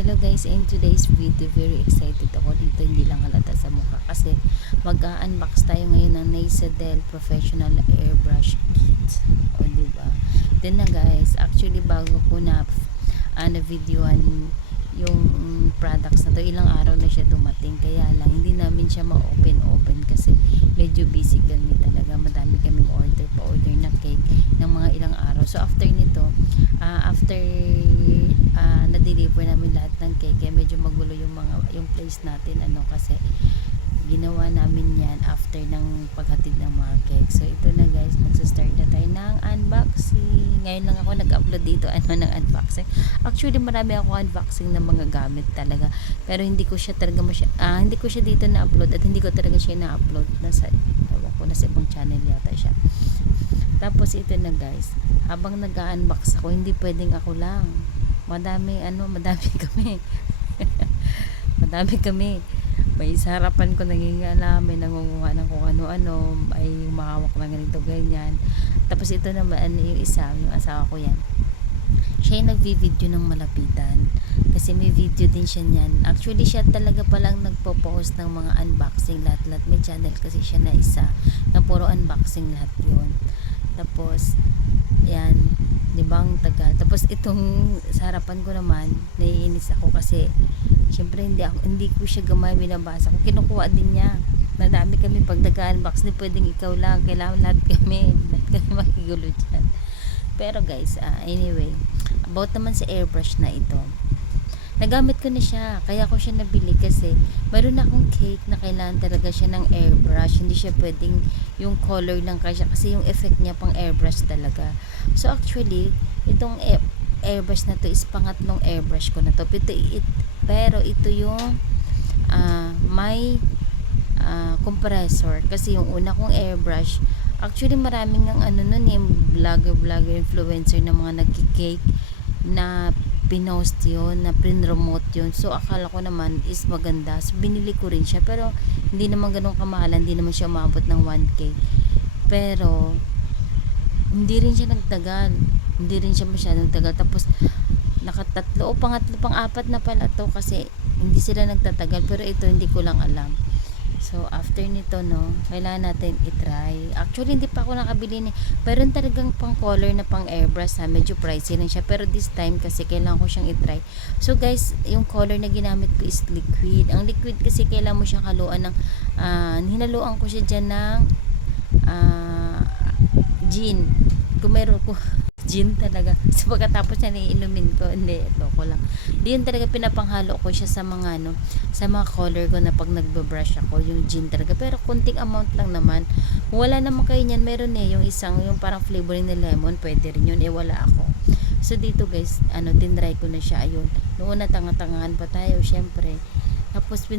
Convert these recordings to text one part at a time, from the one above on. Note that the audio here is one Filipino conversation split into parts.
Hello guys, in today's video, very excited ako dito, hindi lang halata sa mukha kasi mag-unbox tayo ngayon ng Nasadel Professional Airbrush Kit. O diba? Then na guys, actually bago ko na videoan yung products na to, ilang araw na siya dumating, kaya lang hindi namin siya ma-open kasi medyo busy kami talaga, madami kaming order na cake ng mga ilang araw. So after nito, after na-deliver namin lahat ng cake, kaya medyo magulo yung place natin kasi ginawa namin yan after ng paghatid ng mga cake. So ito na guys, magsa-start na tayo ng unboxing. Ngayon lang ako nag-upload dito ng unboxing. Actually marami ako unboxing ng mga gamit talaga, pero hindi ko siya talaga hindi ko siya dito na-upload at hindi ko talaga siya na-upload. Nasa ibang channel yata siya. Tapos ito na guys, habang nag-unbox ako, hindi pwedeng ako lang. Madami kami. Madami kami. May sa harapan ko nangingala, may nangunguha ng kung ano-ano, ay umahawak na ganito ganyan. Tapos ito naman yung yung asawa ko yan. Siya yung nagvi-video ng malapitan. Kasi may video din siya niyan. Actually siya talaga palang nagpo-post ng mga unboxing lahat. May channel kasi siya na isa na puro unboxing lahat yun. Tapos yan, di ba ang tagal. Tapos itong sa harapan ko naman, naiinis ako kasi syempre hindi ko siya gamay binabasa ko, kinukuha din niya. Nadami kami pag nag-unbox, di pwedeng ikaw lang, kailangan lahat kami makigulo dyan. Pero guys, anyway, about naman sa airbrush na ito, nagamit ko na siya, kaya ko siya nabili kasi mayroon akong cake na kailangan talaga siya ng airbrush, hindi siya pwedeng yung color lang kasi yung effect niya pang airbrush talaga. So actually itong airbrush na to is pangatlong airbrush ko na to, pero ito yung may compressor, kasi yung una kong airbrush, actually maraming ng vlogger influencer na mga nagki-cake na pinost yun, na prinromote yun. So akala ko naman is maganda, so binili ko rin siya, pero hindi naman ganun kamahalan, hindi naman siya umabot ng 1k, pero hindi rin siya nagtagal, hindi rin siya masyadong tagal. Tapos nakatatlo o pang-apat na pala to, kasi hindi sila nagtatagal, pero ito hindi ko lang alam. So after nito kailangan natin i-try. Actually hindi pa ako nakabili pero talagang pang color na pang airbrush medyo pricey lang siya, pero this time kasi kailangan ko siyang i-try. So guys, yung color na ginamit ko is liquid. Ang liquid kasi kailangan mo siyang haluan ng hinaluan ko siya dyan ng gin. Kung meron ko gin talaga. So pagkatapos na iinumin ko, hindi, ito ko lang. Diyan talaga pinapanghalo ko siya sa mga sa mga color ko na pag nagbe-brush ako, yung gin talaga. Pero kunting amount lang naman. Kung wala naman kayo niyan, meron yung yung parang flavoring na lemon, pwede rin yun. Wala ako. So dito guys, tinry ko na siya. Ayun. Noon na tanga-tangahan pa tayo, syempre. Tapos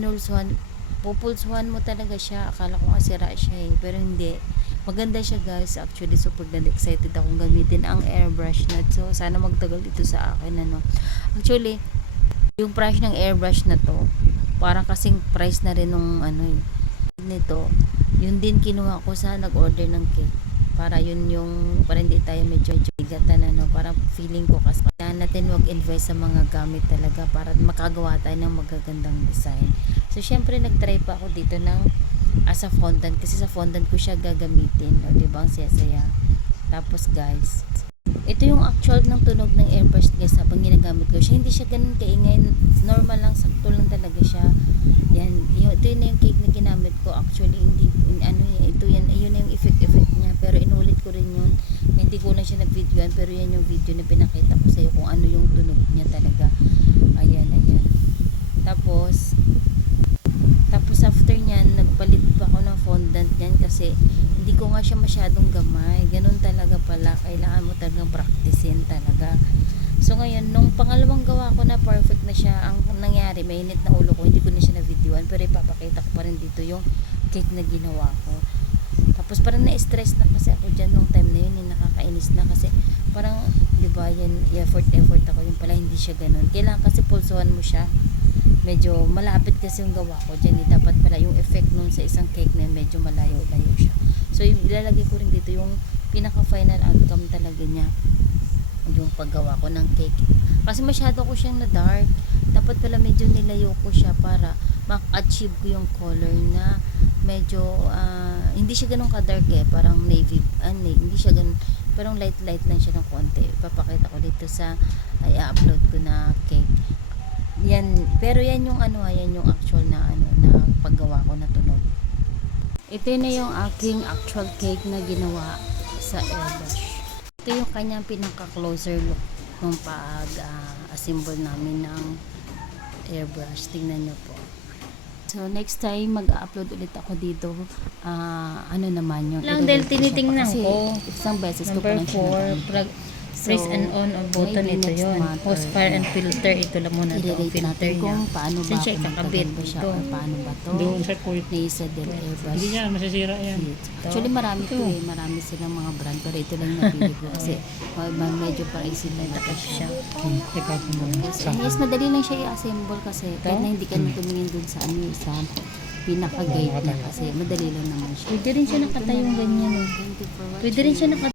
pupulsuhan mo talaga siya. Akala ko nga sira siya pero hindi. Maganda siya guys, actually super excited akong gamitin ang airbrush na to. Sana magtagal ito sa akin Actually, yung price ng airbrush na to, parang kasing price na rin nung nito. Yun din kinuha ko sa nag-order ng cake. Para hindi tayo medyo bigatan parang feeling ko kasi kailangan natin mag-invest sa mga gamit talaga para makagawa tayo ng magagandang design. So syempre nag-try pa ako dito ng sa fondant, kasi sa fondant ko siya gagamitin. Diba ang saya-saya. Tapos guys, ito yung actual ng tunog ng airbrush guys habang ginagamit ko siya. Hindi siya ganun kaingay, normal lang, sakto lang talaga siya. Yan, ito yun na yung cake na ginamit ko. Actually hindi ito yan, ayun na yung effect niya, pero inulit ko rin yun. Hindi ko lang siya nag-videoan, pero yan yung video na pinakita ko sa'yo kung ano yung tunog niya talaga. Ayan. Tapos after nyan, nagpalit pa ako ng fondant nyan kasi hindi ko nga siya masyadong gamay. Ganun talaga pala, kailangan mo talagang practicein talaga. So ngayon, nung pangalawang gawa ko na perfect na siya, ang nangyari, mainit na ulo ko, hindi ko na siya na-videoan, pero ipapakita ko pa rin dito yung cake na ginawa ko. Tapos parang na-stress na kasi ako dyan nung time na yun, nakakainis na kasi parang, diba yan, effort ako, yung pala hindi siya ganun. Kailangan kasi pulsuhan mo siya. Medyo malapit kasi yung gawa ko dyan, dapat pala yung effect nun sa isang cake na medyo malayo-layo siya. So ilalagay ko rin dito yung pinaka final outcome talaga niya, yung paggawa ko ng cake Kasi masyado ko siyang na dark. Dapat pala medyo nilayo ko siya para mak-achieve ko yung color na medyo hindi siya ganun ka-dark parang navy, hindi siya ganun, parang light lang siya ng konti. Ipapakita ko dito sa i-upload ko na cake. Yan, pero yan yung yan yung actual na na paggawa ko na tunog. Ito na yung aking actual cake na ginawa sa airbrush. Ito yung kanyang pinaka-closer look nung pag-assemble namin ng airbrush. Tingnan nyo po. So, next time, mag-upload ulit ako dito. Naman yung... Lang dahil tinitingnan kasi ko. isang beses ko pa Number lang siya 4, nagamit. press and on ang button, maybe ito next yun. month Post or, fire and filter, ito lang muna ito. I-rate Filter natin niya. kung paano ba, Saan siya kung ikakabit matagal ba siya, ito? or paano ba to. Doon sa point. Na isa del airbrush. Hindi yan, masasira yan. Actually, marami to marami silang mga brand, pero ito lang yung napili ko kasi medyo pricey talaga siya. Teka mo. Yes, madali lang siya i-assemble kasi kahit na hindi ka na tumingin dun sa sa pinaka-guide niya kasi madali lang naman siya. Pwede rin siya nakatayong ganyan. Thank you for watching. Pwede rin siya nakatayong.